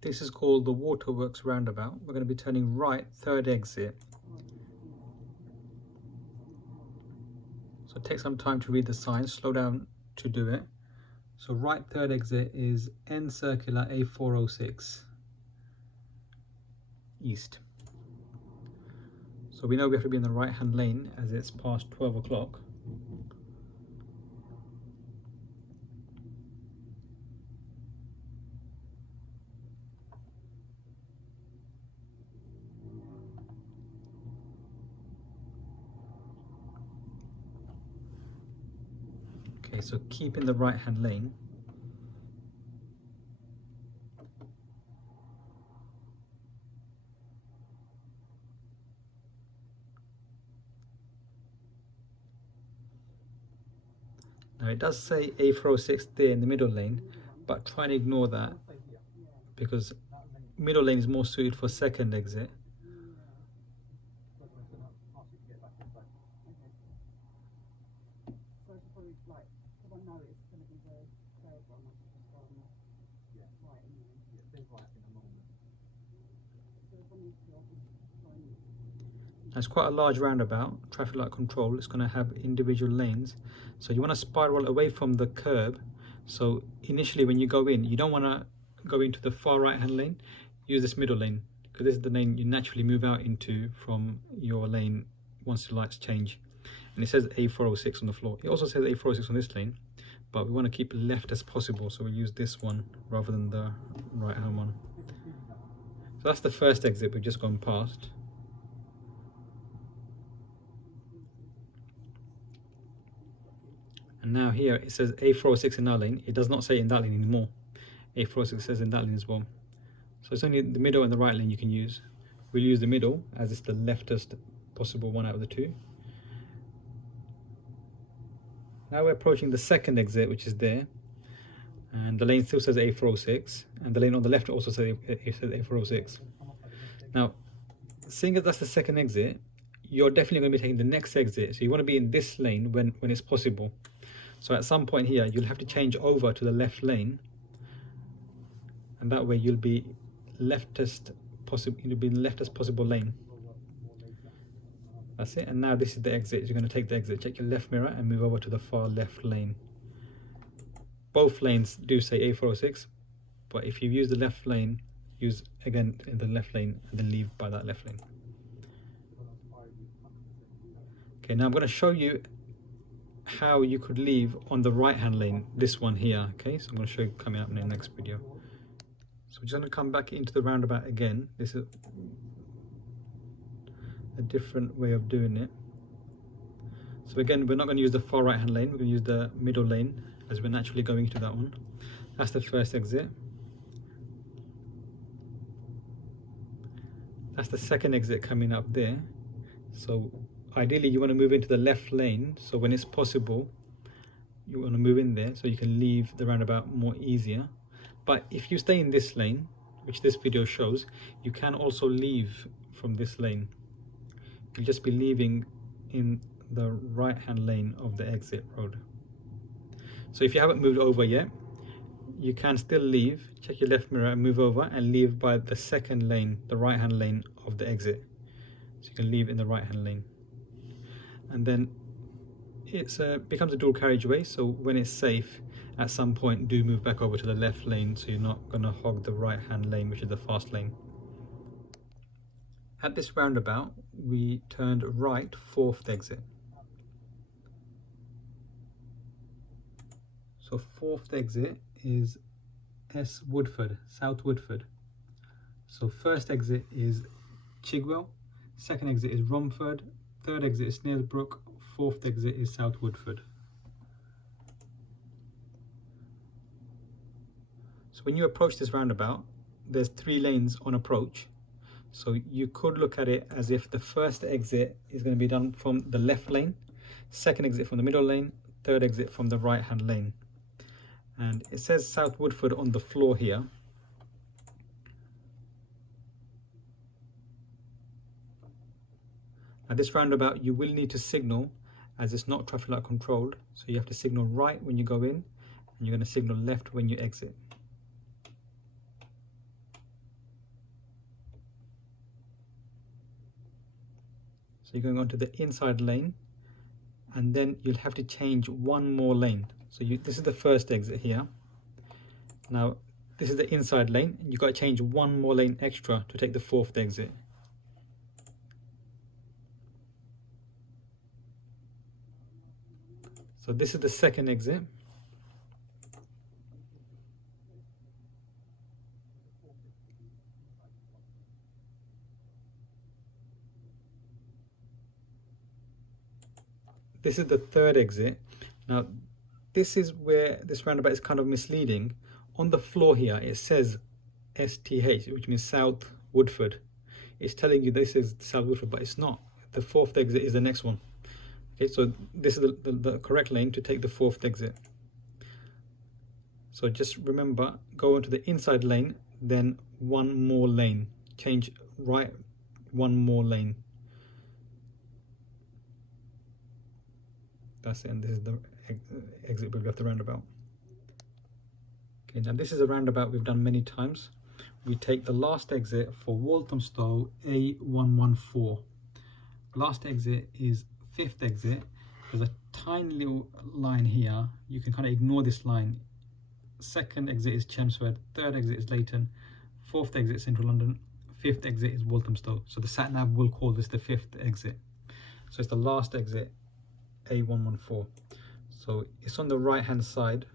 This is called the Waterworks roundabout. We're going to be turning right, third exit. So take some time to read the signs, slow down to do it. So right third exit is N circular A406 east. So we know we have to be in the right hand lane as it's past 12 o'clock. Okay, so keep in the right hand lane. Now it does say A406 there in the middle lane, but try and ignore that because middle lane is more suited for second exit. It's quite a large roundabout, traffic light control. It's going to have individual lanes, so you want to spiral away from the curb. So initially when you go in, you don't want to go into the far right hand lane. Use this middle lane because this is the lane you naturally move out into from your lane once the lights change. And it says A406 on the floor. It also says A406 on this lane, but we want to keep left as possible, so we'll use this one rather than the right hand one. So that's the first exit we've just gone past. And now here it says A406 in that lane. It does not say in that lane anymore. A406 says in that lane as well. So it's only the middle and the right lane you can use. We'll use the middle as it's the leftest possible one out of the two. Now we're approaching the second exit, which is there. And the lane still says A406. And the lane on the left also says A406. Now, seeing as that's the second exit, you're definitely going to be taking the next exit. So you want to be in this lane when it's possible. So at some point here, you'll have to change over to the left lane, and that way you'll be leftest possible. You'll be in the leftest possible lane. That's it. And now this is the exit. You're going to take the exit. Check your left mirror and move over to the far left lane. Both lanes do say A406, but if you use the left lane, use again in the left lane and then leave by that left lane. Okay, now I'm going to show you how you could leave on the right hand lane, this one here. Okay, so I'm going to show you coming up in the next video. So we're just going to come back into the roundabout again. This is a different way of doing it. So again, we're not going to use the far right hand lane, we're going to use the middle lane as we're naturally going to that one. That's the first exit. That's the second exit coming up there. So ideally you want to move into the left lane, so when it's possible you want to move in there so you can leave the roundabout more easier. But if you stay in this lane, which this video shows, you can also leave from this lane. You'll just be leaving in the right hand lane of the exit road. So if you haven't moved over yet, you can still leave. Check your left mirror and move over and leave by the second lane, the right hand lane of the exit. So you can leave in the right hand lane. And then it becomes a dual carriageway, so when it's safe, at some point do move back over to the left lane so you're not going to hog the right hand lane, which is the fast lane. At this roundabout we turned right, fourth exit. So fourth exit is S Woodford, South Woodford. So first exit is Chigwell, second exit is Romford, third exit is Snaresbrook, fourth exit is South Woodford. So when you approach this roundabout, there's 3 lanes on approach. So you could look at it as if the first exit is going to be done from the left lane, second exit from the middle lane, third exit from the right hand lane. And it says South Woodford on the floor here. At this roundabout you will need to signal as it's not traffic light controlled, so you have to signal right when you go in and you're going to signal left when you exit. So you're going onto the inside lane, and then you'll have to change one more lane. So this is the first exit here. Now this is the inside lane, and you've got to change one more lane extra to take the fourth exit. So this is the second exit. This is the third exit. Now this is where this roundabout is kind of misleading. On the floor here it says STH, which means South Woodford. It's telling you this is South Woodford, but it's not. The fourth exit is the next one. Okay, so this is the correct lane to take the fourth exit. So just remember, go into the inside lane, then one more lane. Change right one more lane. That's it, and this is the exit we've left the roundabout. Okay, now this is a roundabout we've done many times. We take the last exit for Walthamstow A114. Last exit is fifth exit. There's a tiny little line here. You can kind of ignore this line. Second exit is Chelmsford, third exit is Leighton, fourth exit is Central London, fifth exit is Walthamstow. So the sat nav will call this the fifth exit. So it's the last exit, A114. So it's on the right hand side.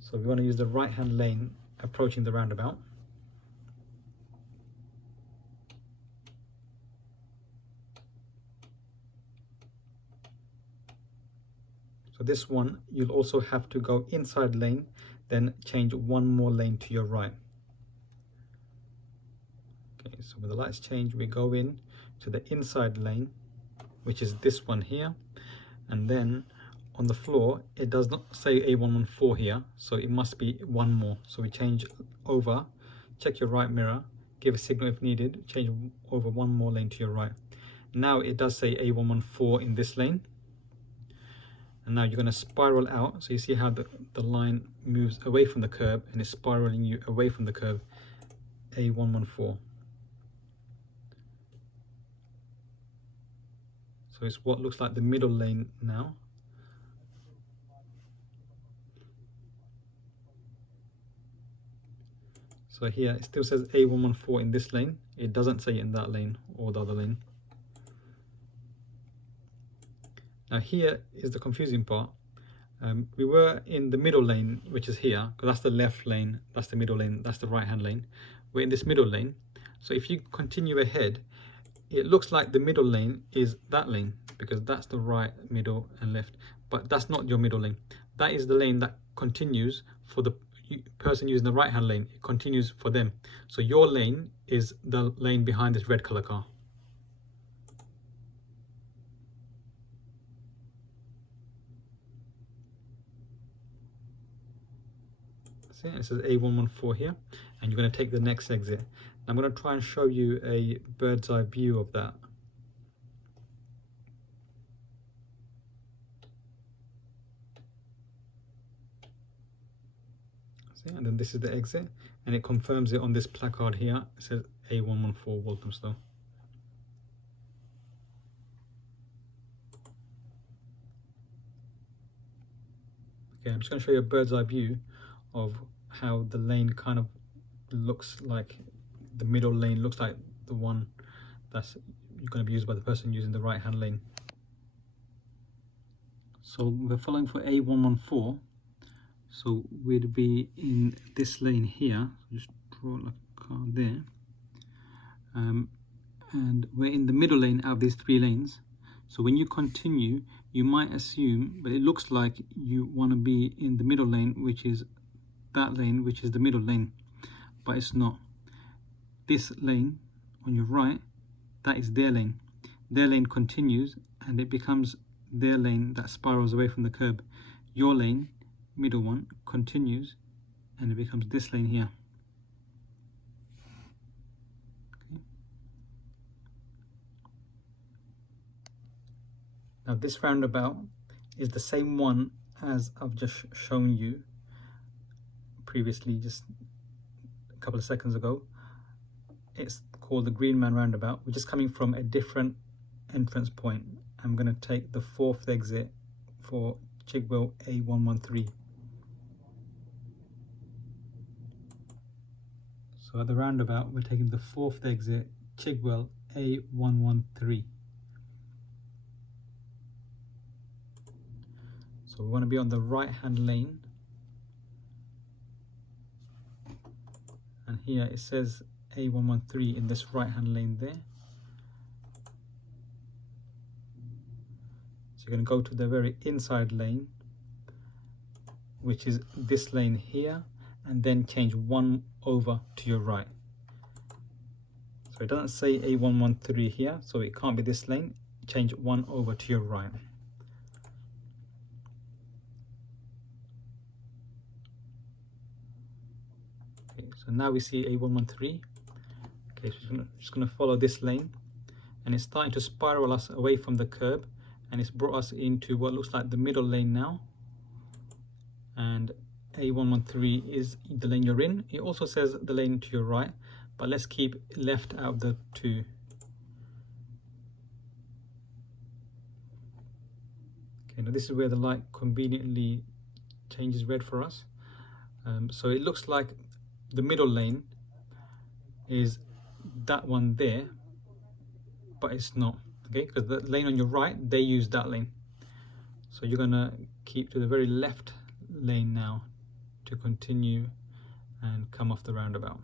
So we want to use the right hand lane approaching the roundabout. So this one, you'll also have to go inside lane, then change one more lane to your right. Okay, so when the lights change, we go in to the inside lane, which is this one here. And then on the floor, it does not say A114 here, so it must be one more. So we change over, check your right mirror, give a signal if needed, change over one more lane to your right. Now it does say A114 in this lane. And now you're going to spiral out. So you see how the line moves away from the curb and it's spiraling you away from the curb. A114. So it's what looks like the middle lane now. So here it still says A114 in this lane. It doesn't say it in that lane or the other lane. Now here is the confusing part. We were in the middle lane, which is here, because that's the left lane, that's the middle lane, that's the right hand lane. We're in this middle lane. So if you continue ahead, it looks like the middle lane is that lane, because that's the right, middle and left. But that's not your middle lane. That is the lane that continues for the person using the right hand lane. It continues for them. So your lane is the lane behind this red color car. It says A114 here, and you're going to take the next exit. I'm going to try and show you a bird's eye view of that. See, and then this is the exit, and it confirms it on this placard here. It says A114 Walthamstow. Okay, I'm just going to show you a bird's eye view of how the lane kind of looks like. The middle lane looks like the one that's going to be used by the person using the right hand lane. So we're following for A114, so we'd be in this lane here. Just draw like a car there, and we're in the middle lane out of these three lanes. So when you continue, you might assume, but it looks like you want to be in the middle lane, which is that lane, which is the middle lane, but it's not. This lane on your right, that is their lane. Their lane continues and it becomes their lane that spirals away from the curb. Your lane, middle one, continues and it becomes this lane here. Okay. Now this roundabout is the same one as I've just shown you previously, just a couple of seconds ago. It's called the Green Man roundabout. We're just coming from a different entrance point. I'm going to take the 4th exit for Chigwell A113. So at the roundabout, we're taking the 4th exit, Chigwell A113. So we want to be on the right hand lane. And here it says A113 in this right hand lane there. So you're going to go to the very inside lane, which is this lane here, and then change 1 over to your right. So it doesn't say A113 here, so it can't be this lane. Change 1 over to your right. Okay, so now we see A113. Okay, so we're just going to follow this lane, and it's starting to spiral us away from the curb, and it's brought us into what looks like the middle lane now. And A113 is the lane you're in. It also says the lane to your right, but let's keep left out of the two. Okay, now this is where the light conveniently changes red for us. So it looks like the middle lane is that one there, but it's not, okay, because the lane on your right, they use that lane. So you're going to keep to the very left lane now to continue and come off the roundabout.